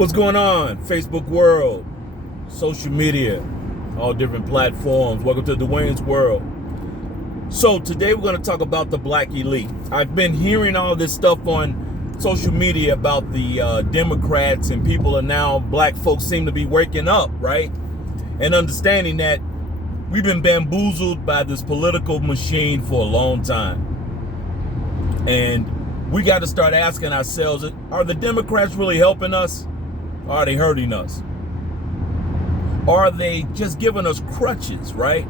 What's going on? Facebook world, social media, all different platforms. Welcome to Dwayne's world. So today we're going to talk about the black elite. I've been hearing all this stuff on social media about the Democrats, and people are now, black folks seem to be waking up, right? And understanding that we've been bamboozled by this political machine for a long time. And we got to start asking ourselves, are the Democrats really helping us? Or are they hurting us? Or are they just giving us crutches, right?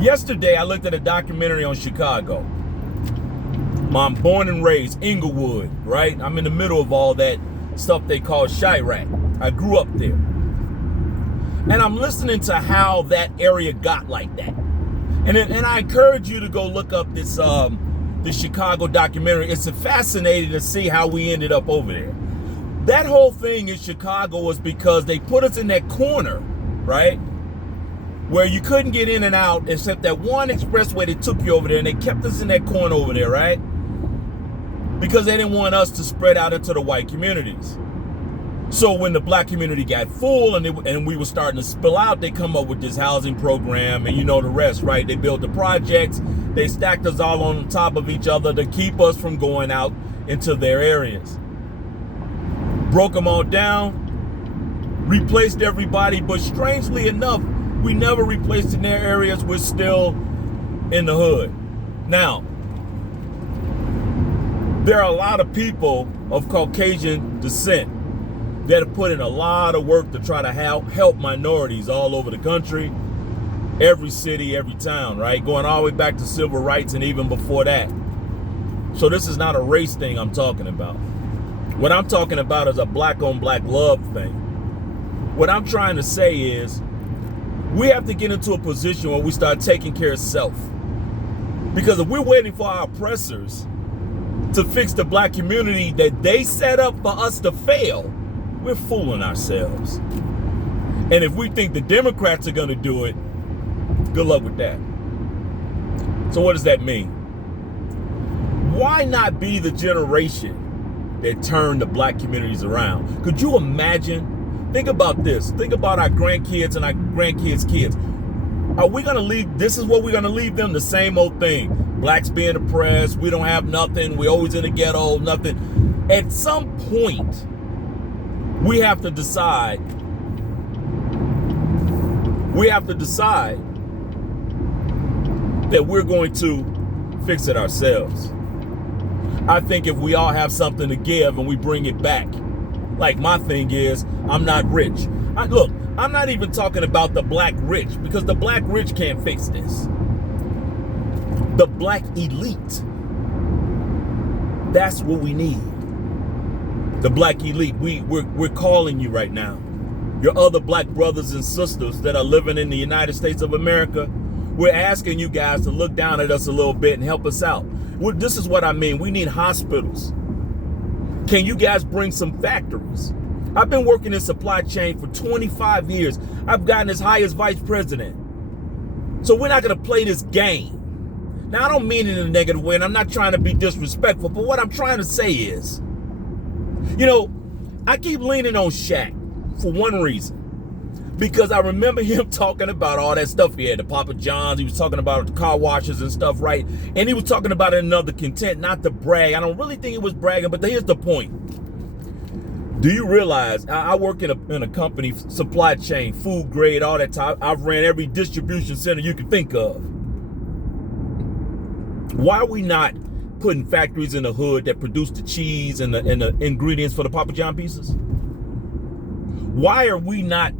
Yesterday, I looked at a documentary on Chicago. I'm born and raised, Inglewood, right? I'm in the middle of all that stuff they call Chirac. I grew up there. And I'm listening to how that area got like that. And I encourage you to go look up this Chicago documentary. It's fascinating to see how we ended up over there. That whole thing in Chicago was because they put us in that corner, right? Where you couldn't get in and out except that one expressway that took you over there, and they kept us in that corner over there, right? Because they didn't want us to spread out into the white communities. So when the black community got full and we were starting to spill out, they come up with this housing program, and you know the rest, right? They built the projects, they stacked us all on top of each other to keep us from going out into their areas. Broke them all down, replaced everybody, but strangely enough, we never replaced in their areas. We're still in the hood. Now, there are a lot of people of Caucasian descent that have put in a lot of work to try to help minorities all over the country, every city, every town, right? Going all the way back to civil rights and even before that. So this is not a race thing I'm talking about. What I'm talking about is a black on black love thing. What I'm trying to say is we have to get into a position where we start taking care of self. Because if we're waiting for our oppressors to fix the black community that they set up for us to fail, we're fooling ourselves. And if we think the Democrats are going to do it, good luck with that. So what does that mean? Why not be the generation that turned the black communities around? Could you imagine? Think about this. Think about our grandkids and our grandkids' kids. Are we going to leave? This is what we're going to leave them, the same old thing. Blacks being oppressed. We don't have nothing. We're always in the ghetto, nothing. At some point, we have to decide. That we're going to fix it ourselves. I think if we all have something to give and we bring it back, like my thing is, I'm not rich. Look, I'm not even talking about the black rich, because the black rich can't fix this. The black elite, that's what we need. The black elite, we're calling you right now. Your other black brothers and sisters that are living in the United States of America, we're asking you guys to look down at us a little bit and help us out. Well, this is what I mean. We need hospitals. Can you guys bring some factories? I've been working in supply chain for 25 years. I've gotten as high as vice president. So we're not going to play this game. Now, I don't mean it in a negative way, and I'm not trying to be disrespectful, but what I'm trying to say is, you know, I keep leaning on Shaq for one reason. Because I remember him talking about all that stuff he had, the Papa John's. He was talking about the car washes and stuff, right? And he was talking about it in another content, not to brag. I don't really think he was bragging, but here's the point. Do you realize I work in a company, supply chain, food grade, all that time. I've ran every distribution center you can think of. Why are we not putting factories in the hood that produce the cheese and the ingredients for the Papa John pieces? Why are we not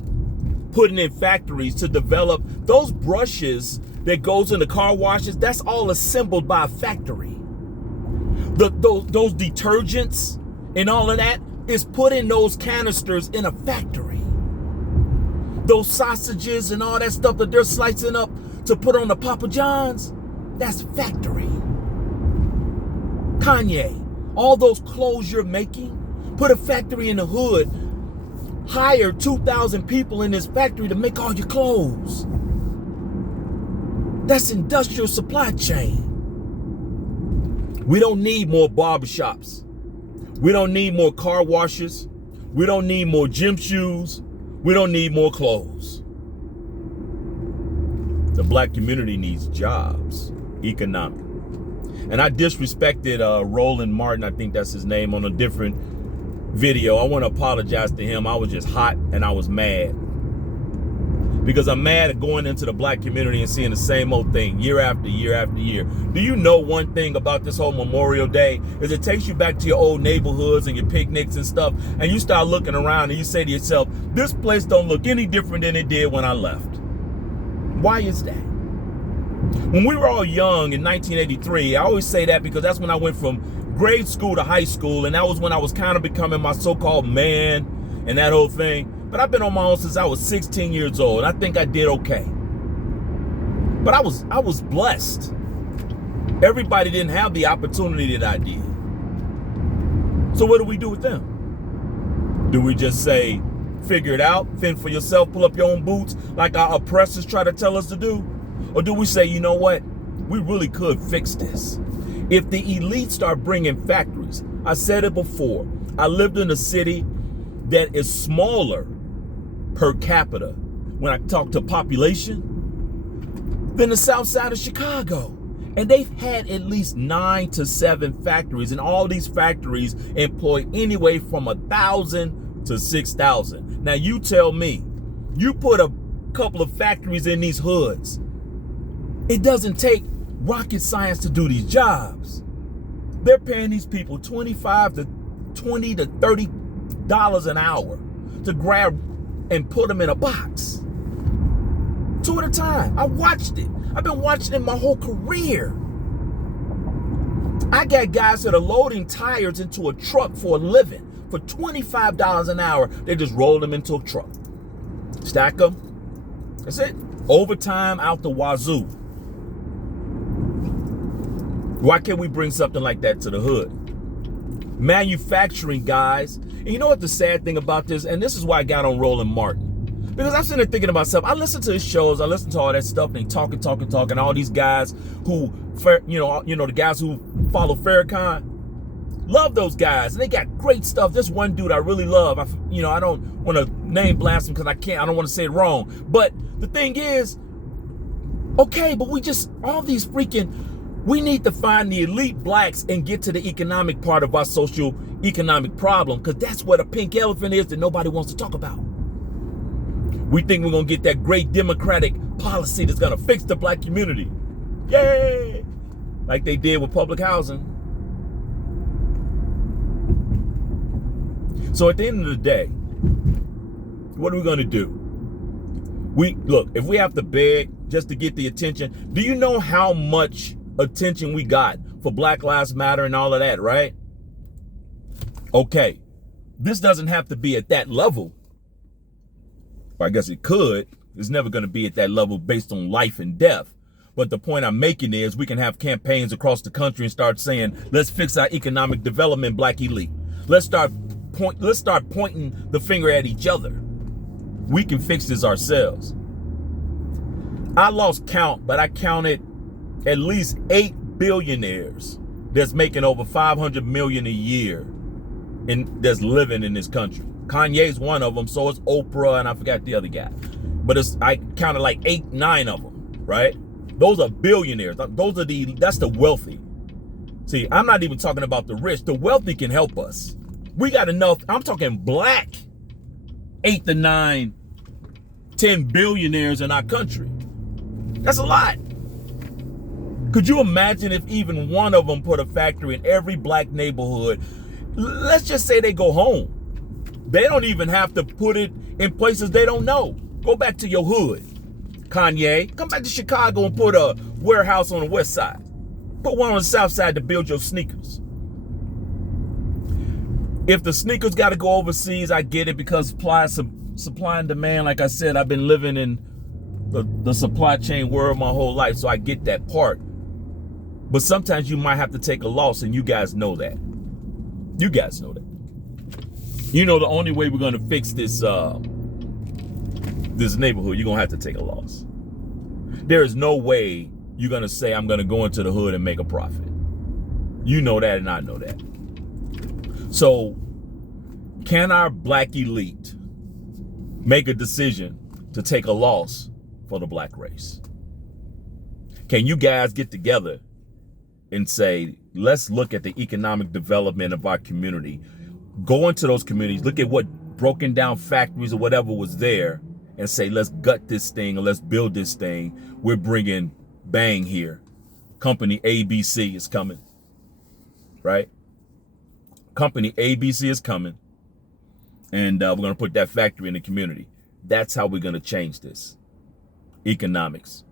putting in factories to develop those brushes that goes in the car washes? That's all assembled by a factory. Those detergents and all of that is put in those canisters in a factory. Those sausages and all that stuff that they're slicing up to put on the Papa John's, that's factory. Kanye, all those clothes you're making, put a factory in the hood. Hire 2,000 people in this factory to make all your clothes. That's industrial supply chain. We don't need more barbershops. We don't need more car washes. We don't need more gym shoes. We don't need more clothes. The black community needs jobs, economic. And I disrespected Roland Martin, I think that's his name, on a different video. I want to apologize to him. I was just hot and I was mad. Because I'm mad at going into the black community and seeing the same old thing year after year after year. Do you know one thing about this whole Memorial Day is it takes you back to your old neighborhoods and your picnics and stuff, and you start looking around and you say to yourself, this place don't look any different than it did when I left. Why is that? When we were all young in 1983, I always say that because that's when I went from grade school to high school, and that was when I was kind of becoming my so-called man and that whole thing. But I've been on my own since I was 16 years old, and I think I did okay. But I was blessed. Everybody didn't have the opportunity that I did. So what do we do with them? Do we just say, figure it out, fend for yourself, pull up your own boots, like our oppressors try to tell us to do? Or do we say, you know what? We really could fix this. If the elite start bringing factories, I said it before, I lived in a city that is smaller per capita when I talk to population than the south side of Chicago. And they've had at least 9 to 7 factories, and all these factories employ anywhere from 1,000 to 6,000. Now you tell me, you put a couple of factories in these hoods. It doesn't take rocket science to do these jobs. They're paying these people $25 to $20 to $30 an hour to grab and put them in a box. 2 at a time. I watched it. I've been watching it my whole career. I got guys that are loading tires into a truck for a living for $25 an hour. They just roll them into a truck. Stack them. That's it. Overtime out the wazoo. Why can't we bring something like that to the hood? Manufacturing, guys. And you know what the sad thing about this, and this is why I got on Roland Martin. Because I'm sitting there thinking to myself, I listen to his shows, I listen to all that stuff, and they talking, all these guys who, the guys who follow Farrakhan, love those guys, and they got great stuff. This one dude I really love, I don't want to name blast him because I don't want to say it wrong. But the thing is, okay, but we need to find the elite blacks and get to the economic part of our social economic problem, because that's what a pink elephant is that nobody wants to talk about. We think we're going to get that great democratic policy that's going to fix the black community. Yay! Like they did with public housing. So at the end of the day, what are we going to do? Look, if we have to beg just to get the attention, do you know how much attention we got for Black Lives Matter and all of that, right? Okay, this doesn't have to be at that level. I guess it could. It's never going to be at that level based on life and death. But the point I'm making is we can have campaigns across the country and start saying, let's fix our economic development, black elite. Let's start pointing the finger at each other. We can fix this ourselves. I lost count, but I counted at least 8 billionaires that's making over 500 million a year that's living in this country. Kanye's one of them, so it's Oprah, and I forgot the other guy. But I counted like 8, 9 of them, right? Those are billionaires. That's the wealthy. See, I'm not even talking about the rich. The wealthy can help us. We got enough. I'm talking black 8 to 9, 10 billionaires in our country. That's a lot. Could you imagine if even one of them put a factory in every black neighborhood? Let's just say they go home. They don't even have to put it in places they don't know. Go back to your hood. Kanye, come back to Chicago and put a warehouse on the west side. Put one on the south side to build your sneakers. If the sneakers got to go overseas, I get it, because supply and demand. Like I said, I've been living in the supply chain world my whole life, so I get that part. But sometimes you might have to take a loss, and you guys know that. You guys know that. You know, the only way we're going to fix this this neighborhood, you're going to have to take a loss. There is no way you're going to say, I'm going to go into the hood and make a profit. You know that, and I know that. So can our black elite make a decision to take a loss for the black race? Can you guys get together and say, let's look at the economic development of our community, go into those communities, look at what broken down factories or whatever was there, and say, let's gut this thing or let's build this thing. We're bringing bang here. Company ABC is coming, right? Company ABC is coming, and we're going to put that factory in the community. That's how we're going to change this. Economics.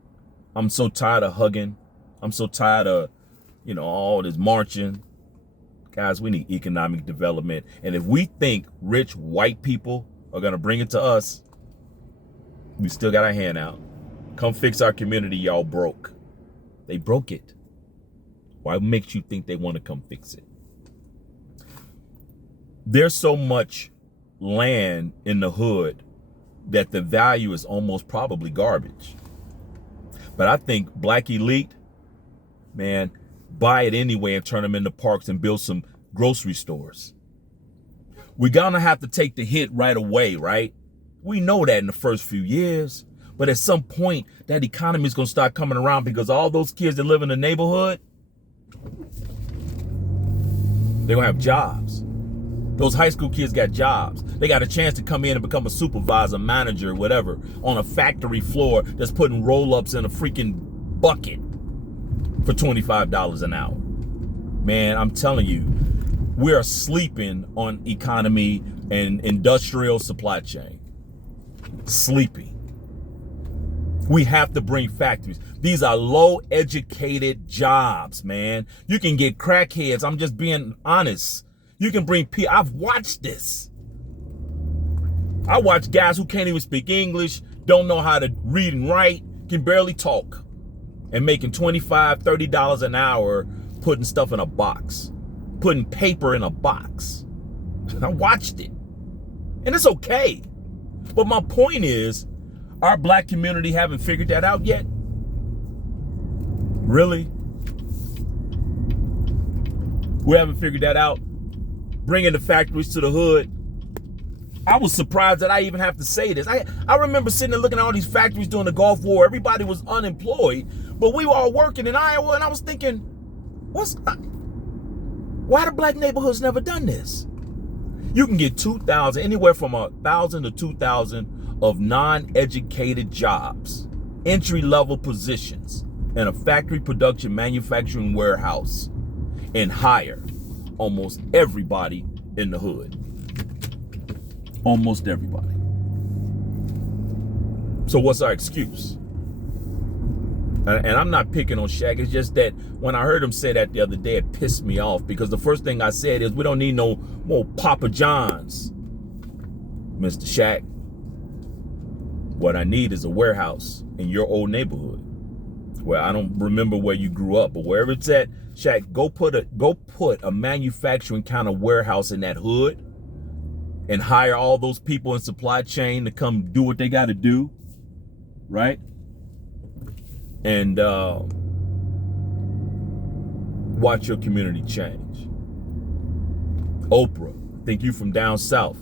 I'm so tired of hugging. I'm so tired of, all this marching. Guys, we need economic development. And if we think rich white people are going to bring it to us, we still got our hand out. Come fix our community, y'all broke. They broke it. Why makes you think they want to come fix it? There's so much land in the hood that the value is almost probably garbage. But I think black elite, man, buy it anyway and turn them into parks and build some grocery stores. We're gonna have to take the hit right away, right? We know that in the first few years, but at some point that economy is gonna start coming around because all those kids that live in the neighborhood, they're gonna have jobs. Those high school kids got jobs. They got a chance to come in and become a supervisor, manager, whatever, on a factory floor that's putting roll-ups in a freaking bucket for $25 an hour. Man, I'm telling you, we are sleeping on economy and industrial supply chain. Sleeping. We have to bring factories. These are low-educated jobs, man. You can get crackheads. I'm just being honest. You can bring people. I've watched this. I watch guys who can't even speak English, don't know how to read and write, can barely talk, and making $25, $30 an hour putting stuff in a box, putting paper in a box. I watched it. And it's okay. But my point is, our black community haven't figured that out yet. Really? We haven't figured that out. Bringing the factories to the hood. I was surprised that I even have to say this. I remember sitting there looking at all these factories during the Gulf War. Everybody was unemployed, but we were all working in Iowa, and I was thinking, why the black neighborhoods never done this? You can get 2,000, anywhere from 1,000 to 2,000 of non-educated jobs, entry-level positions in a factory production manufacturing warehouse, and hire almost everybody in the hood. Almost everybody. So what's our excuse? And I'm not picking on Shaq. It's just that when I heard him say that the other day, it pissed me off because the first thing I said is, we don't need no more Papa John's, Mr. Shaq. What I need is a warehouse in your old neighborhood. Well, I don't remember where you grew up, but wherever it's at, Shaq, go put a manufacturing kind of warehouse in that hood and hire all those people in supply chain to come do what they got to do, right? And watch your community change. Oprah, think you from down south.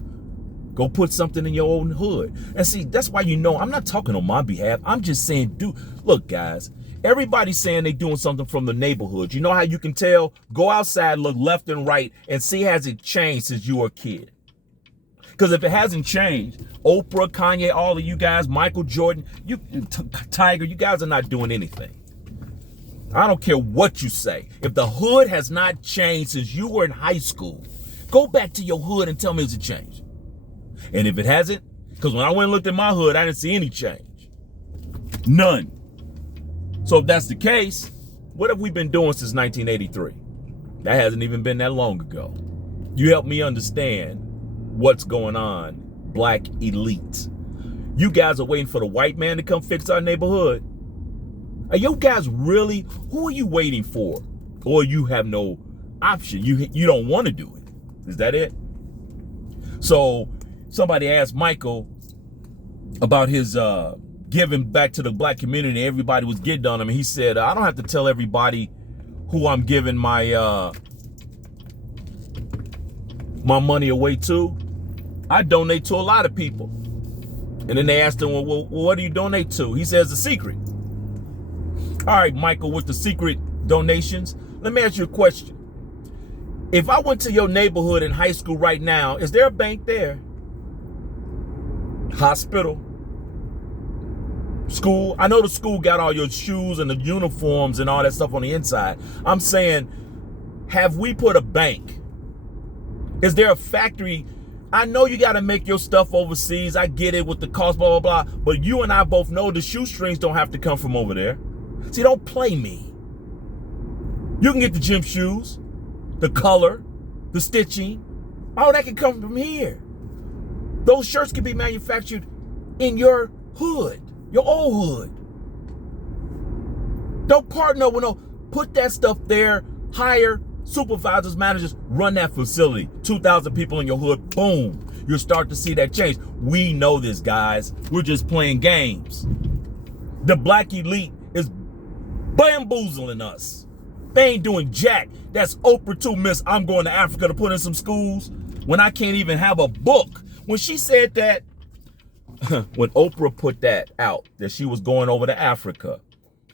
Go put something in your own hood. And see, that's why I'm not talking on my behalf. I'm just saying, look, guys, everybody's saying they're doing something from the neighborhood. You know how you can tell? Go outside, look left and right, and see has it changed since you were a kid. Because if it hasn't changed, Oprah, Kanye, all of you guys, Michael Jordan, Tiger, you guys are not doing anything. I don't care what you say. If the hood has not changed since you were in high school, go back to your hood and tell me it's a change. And if it hasn't, because when I went and looked at my hood, I didn't see any change. None. So if that's the case, what have we been doing since 1983? That hasn't even been that long ago. You help me understand what's going on, black elite. You guys are waiting for the white man to come fix our neighborhood. Are you guys really, who are you waiting for? Or you have no option, you don't want to do it. Is that it? So somebody asked Michael about his giving back to the black community. Everybody was getting on him, and he said, I don't have to tell everybody who I'm giving my my money away too. I donate to a lot of people. And then they asked him, well, what do you donate to? He says, the secret. All right, Michael, with the secret donations, let me ask you a question. If I went to your neighborhood in high school right now, is there a bank there? Hospital? School? I know the school got all your shoes and the uniforms and all that stuff on the inside. I'm saying, have we put a bank? Is there a factory? I know you got to make your stuff overseas. I get it with the cost, blah, blah, blah. But you and I both know the shoestrings don't have to come from over there. See, don't play me. You can get the gym shoes, the color, the stitching. All that can come from here. Those shirts can be manufactured in your hood, your old hood. Don't partner with no, put that stuff there, hire supervisors, managers, run that facility. 2,000 people in your hood, boom. You'll start to see that change. We know this, guys. We're just playing games. The black elite is bamboozling us. They ain't doing jack. That's Oprah too, miss. I'm going to Africa to put in some schools when I can't even have a book. When she said that, when Oprah put that out, that she was going over to Africa,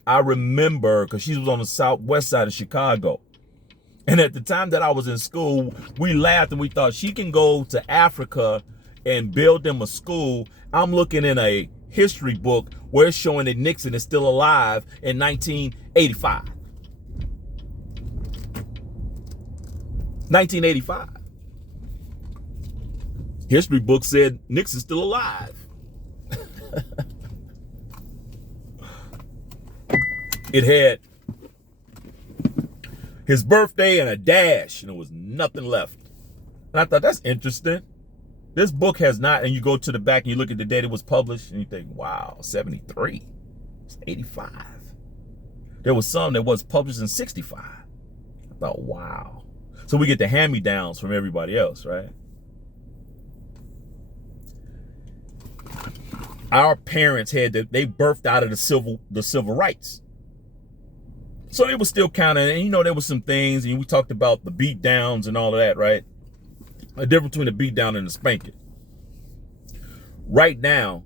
I remember, because she was on the southwest side of Chicago. And at the time that I was in school, we laughed and we thought she can go to Africa and build them a school. I'm looking in a history book where it's showing that Nixon is still alive in 1985. 1985. History book said Nixon's still alive. It had his birthday and a dash, and there was nothing left. And I thought, that's interesting. This book has not, and you go to the back and you look at the date it was published, and you think, wow, 73. It's 85. There was some that was published in 65. I thought, wow. So we get the hand-me-downs from everybody else, right? Our parents had they birthed out of the civil rights. So they were still counting, and you know, there was some things, and we talked about the beat downs and all of that, right? A difference between the beat down and the spanking. Right now,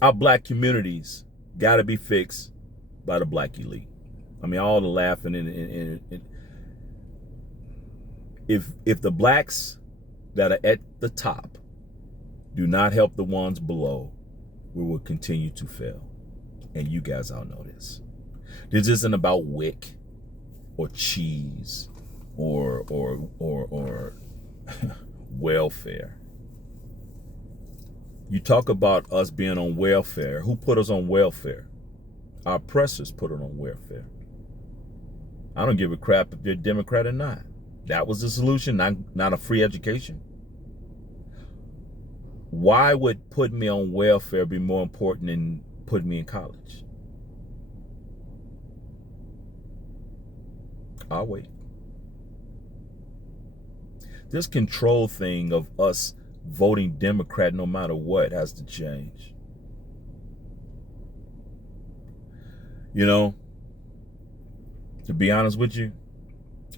our black communities got to be fixed by the black elite. I mean, all the laughing and if the blacks that are at the top do not help the ones below, we will continue to fail. And you guys all know this. This isn't about wick or cheese or welfare. You talk about us being on welfare. Who put us on welfare? Our oppressors put us on welfare. I don't give a crap if you're Democrat or not. That was the solution, not a free education. Why would putting me on welfare be more important than putting me in college? I'll wait. This control thing of us voting Democrat no matter what has to change. You know, to be honest with you,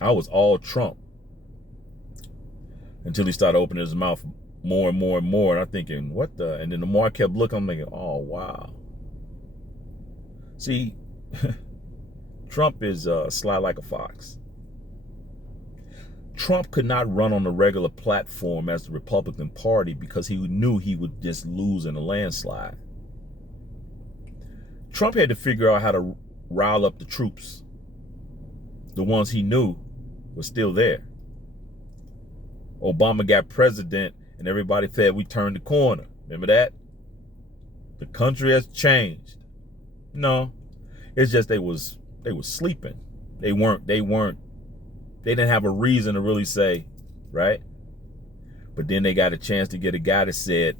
I was all Trump until he started opening his mouth more and more and more. And I'm thinking, what the? And then the more I kept looking, I'm thinking, oh, wow. See, Trump is sly like a fox. Trump could not run on a regular platform as the Republican Party because he knew he would just lose in a landslide. Trump had to figure out how to rile up the troops, the ones he knew were still there. Obama got president and everybody said we turned the corner. Remember that? The country has changed. No, it's just they was sleeping. They didn't have a reason to really say, right? But then they got a chance to get a guy that said,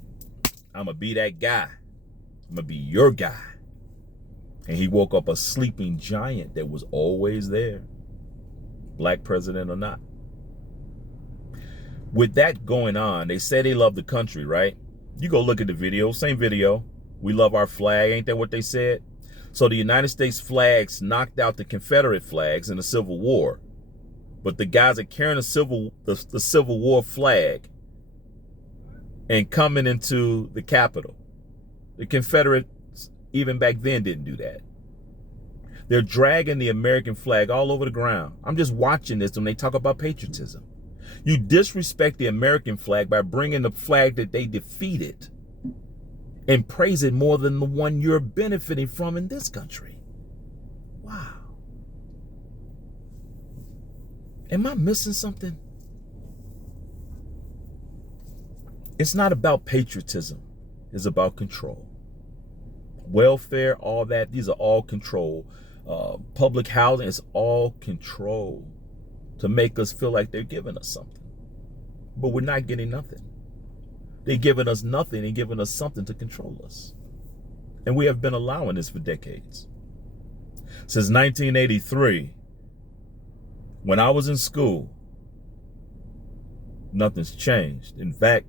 I'm gonna be that guy. I'm gonna be your guy. And he woke up a sleeping giant that was always there, black president or not. With that going on, they say they love the country, right? You go look at the video, same video. We love our flag, ain't that what they said? So the United States flags knocked out the Confederate flags in the Civil War. But the guys that carrying the Civil War flag and coming into the Capitol, the Confederates even back then didn't do that. They're dragging the American flag all over the ground. I'm just watching this when they talk about patriotism. You disrespect the American flag by bringing the flag that they defeated and praise it more than the one you're benefiting from in this country. Wow. Am I missing something? It's not about patriotism. It's about control. Welfare, all that, these are all control. Public housing is all control to make us feel like they're giving us something. But we're not getting nothing. They're giving us nothing and giving us something to control us. And we have been allowing this for decades. Since 1983, when I was in school, nothing's changed. In fact,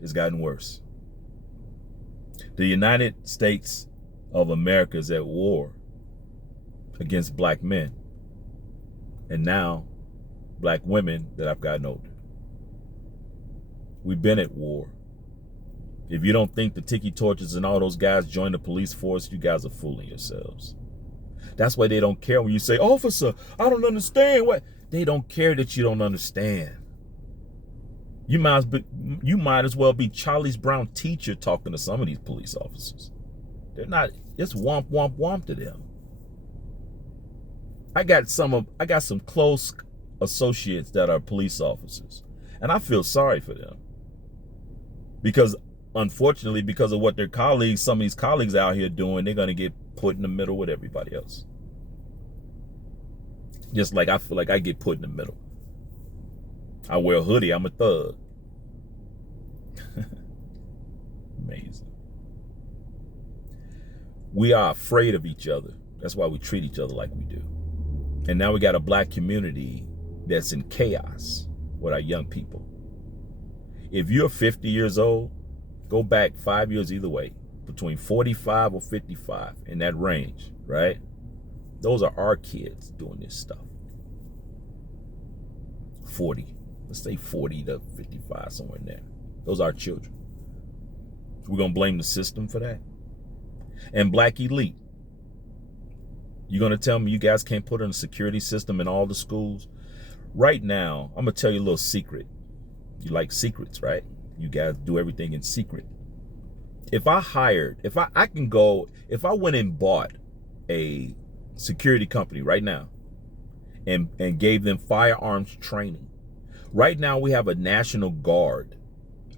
it's gotten worse. The United States of America is at war against black men. And now, black women that have gotten older. We've been at war. If you don't think the Tiki Torches and all those guys joined the police force, you guys are fooling yourselves. That's why they don't care when you say, officer, I don't understand. What? They don't care that you don't understand. You might as well be Charlie's Brown teacher talking to some of these police officers. They're not, it's womp, womp, womp to them. I got some close associates that are police officers, and I feel sorry for them. Because unfortunately, because of what some of these colleagues out here doing, they're going to get put in the middle with everybody else. Just like I feel like I get put in the middle. I wear a hoodie, I'm a thug. Amazing. We are afraid of each other. That's why we treat each other like we do. And now we got a black community that's in chaos with our young people. If you're 50 years old, go back 5 years either way, between 45 or 55, in that range, right? Those are our kids doing this stuff. 40, let's say 40 to 55, somewhere in there. Those are our children. We're gonna blame the system for that? And black elite, you're gonna tell me you guys can't put in a security system in all the schools? Right now, I'm gonna tell you a little secret. You like secrets, right? You guys do everything in secret. If I went and bought a security company right now and gave them firearms training. Right now we have a National Guard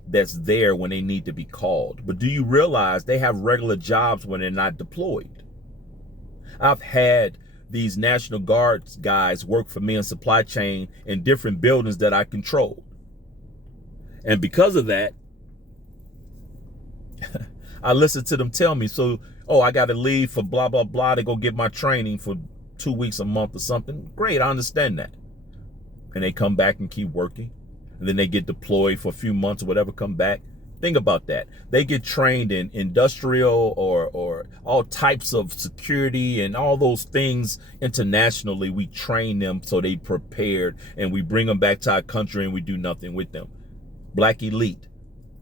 that's there when they need to be called. But do you realize they have regular jobs when they're not deployed? I've had these National Guards guys work for me in supply chain in different buildings that I controlled. And because of that, I listen to them tell me, I got to leave for blah, blah, blah to go get my training for 2 weeks, a month or something. Great, I understand that. And they come back and keep working. And then they get deployed for a few months or whatever, come back. Think about that. They get trained in industrial or all types of security and all those things internationally. We train them so they prepared, and we bring them back to our country and we do nothing with them. Black elite,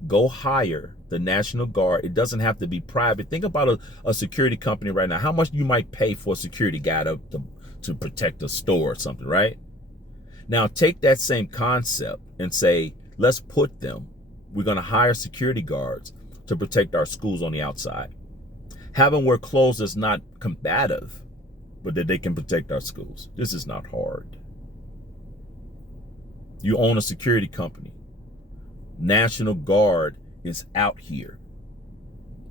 go hire the National Guard. It doesn't have to be private. Think about a security company right now. How much you might pay for a security guy to protect a store or something, right? Now take that same concept and say, let's put them, we're gonna hire security guards to protect our schools on the outside. Have them wear clothes that's not combative, but that they can protect our schools. This is not hard. You own a security company. National Guard is out here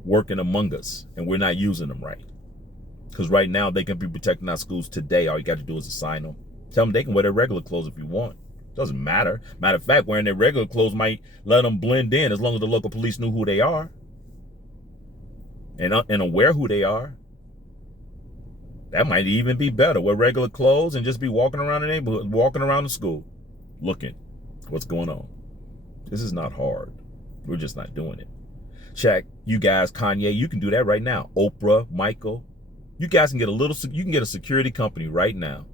working among us, and we're not using them right. Because right now they can be protecting our schools today. All you got to do is assign them. Tell them they can wear their regular clothes if you want. Doesn't matter. Matter of fact, wearing their regular clothes might let them blend in as long as the local police knew who they are and aware who they are. That might even be better. Wear regular clothes and just be walking around the neighborhood, walking around the school, looking what's going on. This is not hard. We're just not doing it. Shaq, you guys, Kanye, you can do that right now. Oprah, Michael, you guys can get you can get a security company right now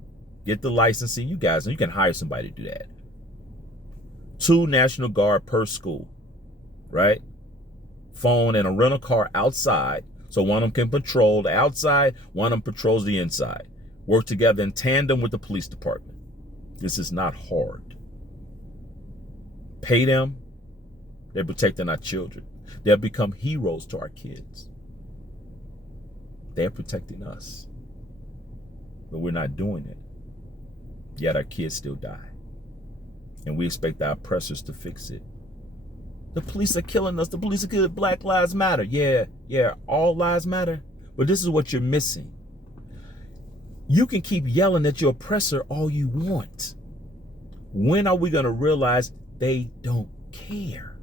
Get the licensing. You guys, you can hire somebody to do that. 2 National Guard per school, right? Phone and a rental car outside. So one of them can patrol the outside, one of them patrols the inside. Work together in tandem with the police department. This is not hard. Pay them. They're protecting our children. They'll become heroes to our kids. They're protecting us. But we're not doing it. Yet our kids still die. And we expect our oppressors to fix it. The police are killing us. The police are killing. Black lives matter. Yeah, all lives matter. But this is what you're missing. You can keep yelling at your oppressor all you want. When are we going to realize they don't care?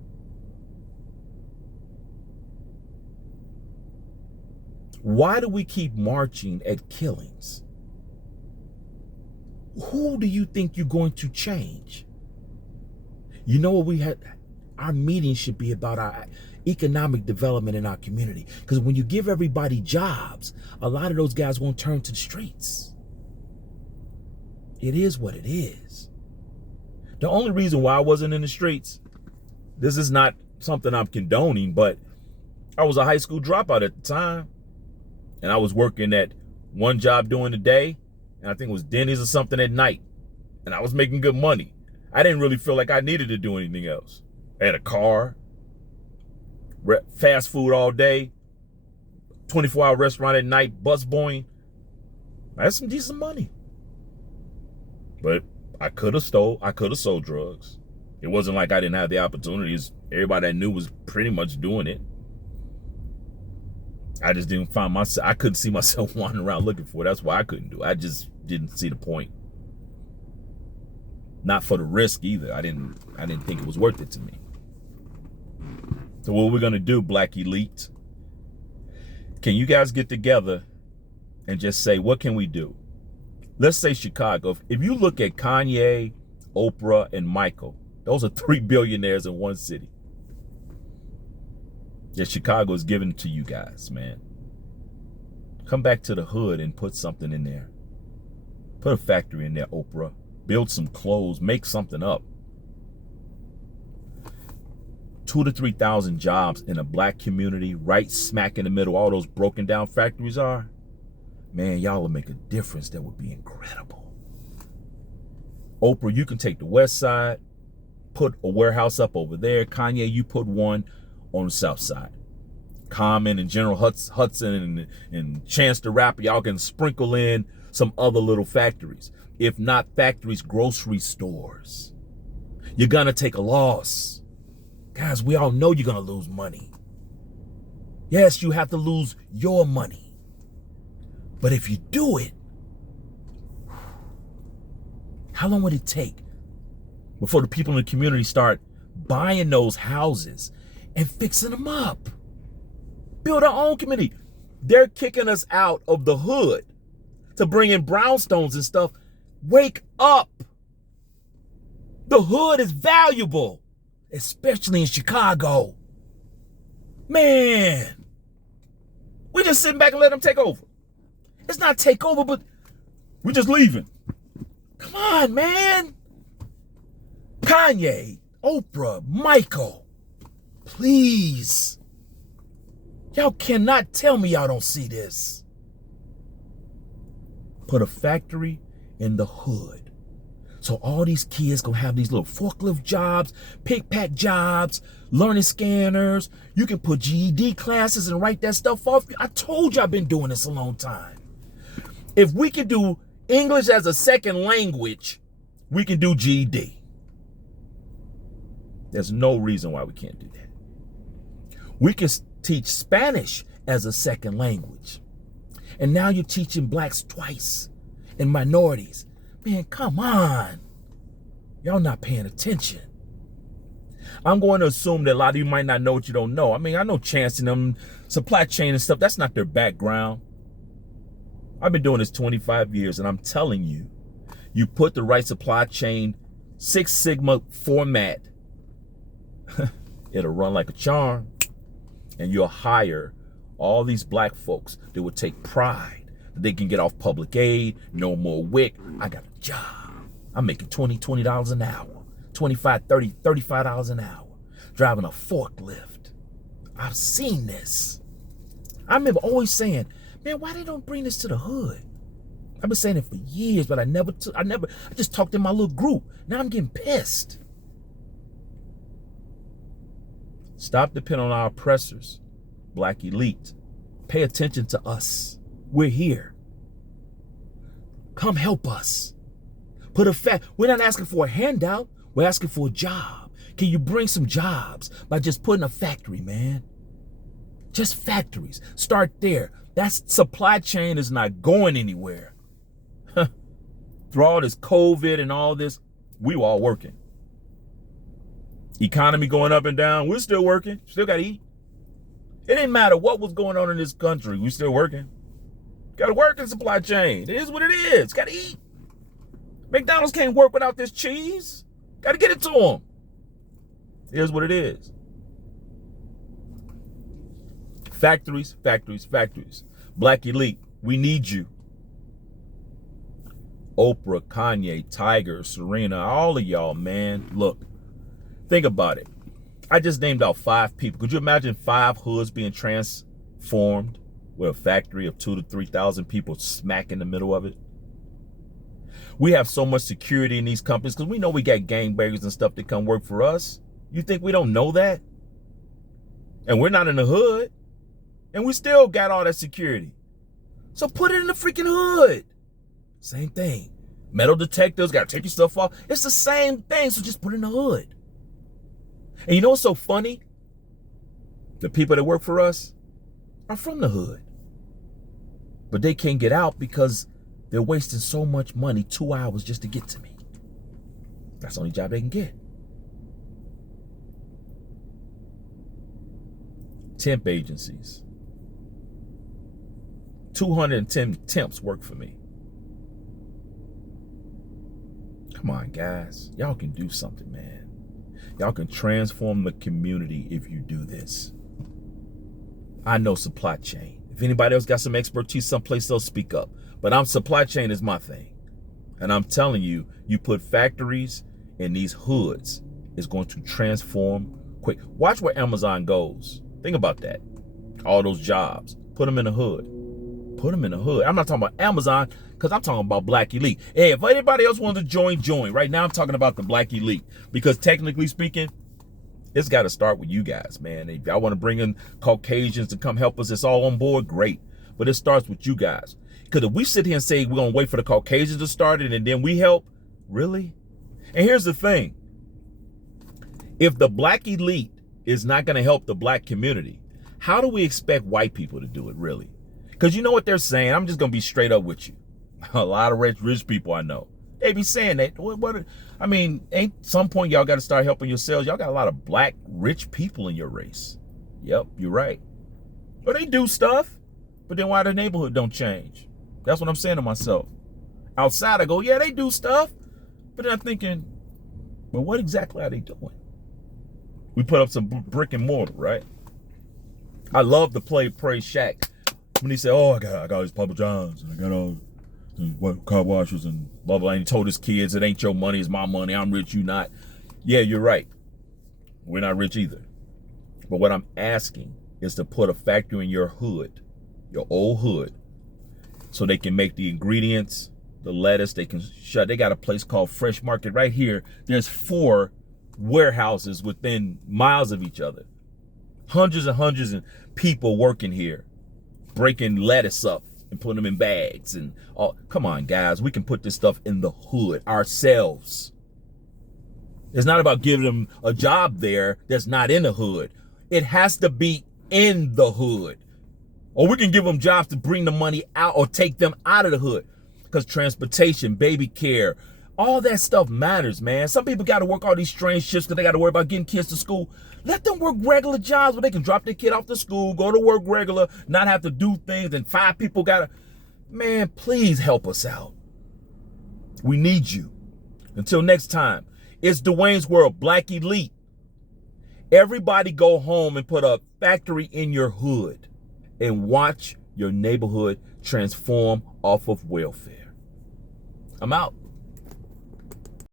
Why do we keep marching at killings? Who do you think you're going to change? You know what we had? Our meeting should be about our economic development in our community. Because when you give everybody jobs, a lot of those guys won't turn to the streets. It is what it is. The only reason why I wasn't in the streets, this is not something I'm condoning, but I was a high school dropout at the time. And I was working at one job during the day, and I think it was Denny's or something at night. And I was making good money. I didn't really feel like I needed to do anything else. I had a car, fast food all day, 24-hour restaurant at night, bus boying. I had some decent money. But I could have sold drugs. It wasn't like I didn't have the opportunities. Everybody I knew was pretty much doing it. I just didn't find myself, I couldn't see myself wandering around looking for it. That's why I couldn't do it. I just didn't see the point. Not for the risk either. I didn't think it was worth it to me. So what are we gonna do, Black Elite? Can you guys get together and just say, what can we do? Let's say Chicago. If you look at Kanye, Oprah, and Michael, those are 3 billionaires in one city. Yeah, Chicago is giving it to you guys, man. Come back to the hood and put something in there. Put a factory in there, Oprah. Build some clothes, make something up. 2,000 to 3,000 jobs in a black community, right smack in the middle, all those broken down factories are. Man, y'all will make a difference. That would be incredible. Oprah, you can take the west side, put a warehouse up over there. Kanye, you put one on the south side. Common and General Hudson and Chance the Rapper, y'all can sprinkle in some other little factories. If not factories, grocery stores. You're gonna take a loss. Guys, we all know you're gonna lose money. Yes, you have to lose your money. But if you do it, how long would it take before the people in the community start buying those houses and fixing them up? Build our own community. They're kicking us out of the hood to bring in brownstones and stuff. Wake up. The hood is valuable, especially in Chicago. Man, we just sitting back and let them take over. It's not take over, but we're just leaving. Come on, man. Kanye, Oprah, Michael, please. Y'all cannot tell me y'all don't see this. Put a factory in the hood. So all these kids gonna have these little forklift jobs, pick pack jobs, learning scanners. You can put GED classes and write that stuff off. I told you I've been doing this a long time. If we can do English as a second language, we can do GED. There's no reason why we can't do that. We can teach Spanish as a second language. And now you're teaching blacks twice and minorities. Man, come on. Y'all not paying attention. I'm going to assume that a lot of you might not know what you don't know. I mean, I know Chance and them, supply chain and stuff, that's not their background. I've been doing this 25 years, and I'm telling you, you put the right supply chain, Six Sigma format, it'll run like a charm, and you'll hire all these black folks that would take pride They can get off public aid, no more WIC. I got a job. I'm making $20 an hour, $25, $30, $35 an hour, driving a forklift. I've seen this. I remember always saying, man, why they don't bring this to the hood? I've been saying it for years, but I just talked in my little group. Now I'm getting pissed. Stop depending on our oppressors, black elite. Pay attention to us. We're here. Come help us. We're not asking for a handout. We're asking for a job. Can you bring some jobs by just putting a factory, man? Just factories. Start there. That supply chain is not going anywhere. Through all this COVID and all this, we were all working. Economy going up and down, we're still working. Still got to eat. It didn't matter what was going on in this country. We still working. Got to work in supply chain. It is what it is. Got to eat. McDonald's can't work without this cheese. Got to get it to them. It is what it is. Factories, factories, factories. Black elite, we need you. Oprah, Kanye, Tiger, Serena, all of y'all, man. Look, think about it. I just named out 5 people. Could you imagine 5 hoods being transformed with a factory of 2,000 to 3,000 people smack in the middle of it? We have so much security in these companies because we know we got gangbangers and stuff that come work for us. You think we don't know that? And we're not in the hood. And we still got all that security. So put it in the freaking hood. Same thing. Metal detectors, got to take your stuff off. It's the same thing, so just put it in the hood. And you know what's so funny? The people that work for us are from the hood. But they can't get out because they're wasting so much money, 2 hours just to get to me. That's the only job they can get. Temp agencies. 210 temps work for me. Come on, guys. Y'all can do something, man. Y'all can transform the community if you do this. I know supply chain. If anybody else got some expertise someplace else, speak up. But supply chain is my thing. And I'm telling you, you put factories in these hoods, it's going to transform quick. Watch where Amazon goes. Think about that. All those jobs. Put them in the hood. Put them in the hood. I'm not talking about Amazon because I'm talking about black elite. Hey, if anybody else wants to join. Right now I'm talking about the black elite because technically speaking, it's got to start with you guys, man. If y'all want to bring in Caucasians to come help us, it's all on board, great. But it starts with you guys. Because if we sit here and say we're going to wait for the Caucasians to start it and then we help, really? And here's the thing. If the black elite is not going to help the black community, how do we expect white people to do it, really? Because you know what they're saying? I'm just going to be straight up with you. A lot of rich people I know, they be saying that. I mean, ain't some point y'all got to start helping yourselves? Y'all got a lot of black rich people in your race. Yep, you're right. But they do stuff. But then why the neighborhood don't change? That's what I'm saying to myself. Outside, I go, yeah, they do stuff. But then I'm thinking, well, what exactly are they doing? We put up some brick and mortar, right? I love to praise Shaq when he said, oh, I got all these Papa Johns and I got all car washers and blah, blah. And he told his kids, it ain't your money, it's my money. I'm rich, you not. Yeah, you're right. We're not rich either. But what I'm asking is to put a factory in your hood, your old hood, so they can make the ingredients, the lettuce, they got a place called Fresh Market right here. There's 4 warehouses within miles of each other. Hundreds and hundreds of people working here, breaking lettuce up and putting them in bags and all. Come on, guys, we can put this stuff in the hood ourselves. It's not about giving them a job there that's not in the hood. It has to be in the hood. Or we can give them jobs to bring the money out or take them out of the hood. Because transportation, baby care, all that stuff matters, man. Some people got to work all these strange shifts because they got to worry about getting kids to school. Let them work regular jobs where they can drop their kid off to school, go to work regular, not have to do things, and 5 people got to... Man, please help us out. We need you. Until next time, it's Dwayne's World, Black Elite. Everybody go home and put a factory in your hood and watch your neighborhood transform off of welfare. I'm out.